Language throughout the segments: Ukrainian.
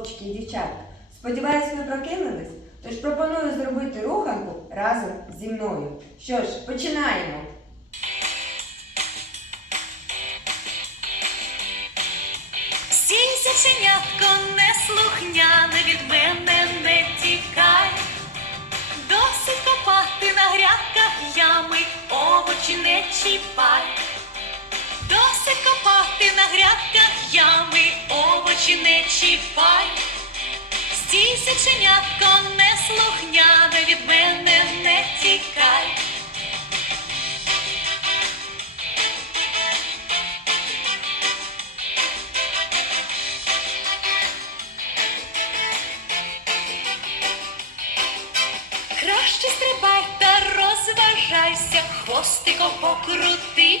хлопчики і дівчатка. Сподіваюсь, ви прокинулись? Тож пропоную зробити руханку разом зі мною. Що ж, починаємо. Сій заченятко неслухняне від мене не тікай. Досить копати на грядках ями, овочі не чіпай. Овочі не чіпай. Стій заченятко неслухняне від мене не тікай. Краще стрибай та розважайся, хвостиком покрути.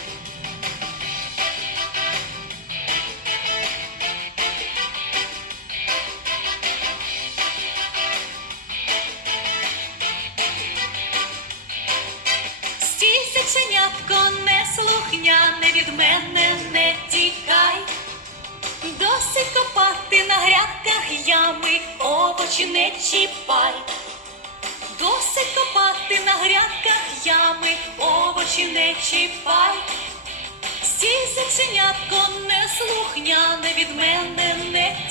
Стій, сиченятко, неслухняне від мене не тікай. Досить копати на грядках ями, овочі не чіпай. Досить копати на грядках ями, овочі не чіпай. Стій, зайченятко, неслухняне від мене не тікай.